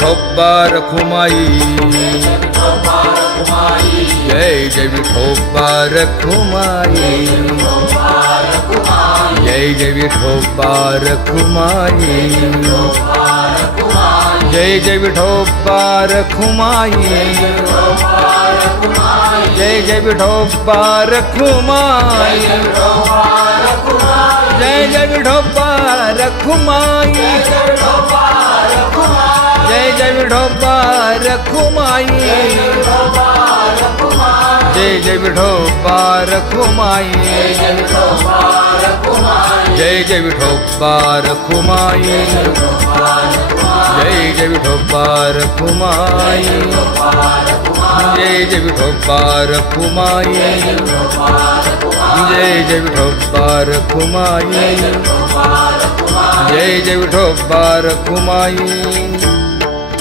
Vithoba Rakhumai, Jai Jai Vithoba Rakhumai, Jai Jai Vithoba Rakhumai, Jai Jai Vithoba Rakhumai, Jai Jai Vithoba Rakhumai, Jai Jai Vithoba Rakhumai, Jai Jai Vithoba Rakhumai, Jai Jai Vithoba Rakhumai, Jai Jai Vithoba Rakhumai, Jai Jai Vithoba Rakhumai, Jai Jai Vithoba Rakhumai, Jai Jai Vithoba Rakhumai, Jai Jai Vithoba Rakhumai.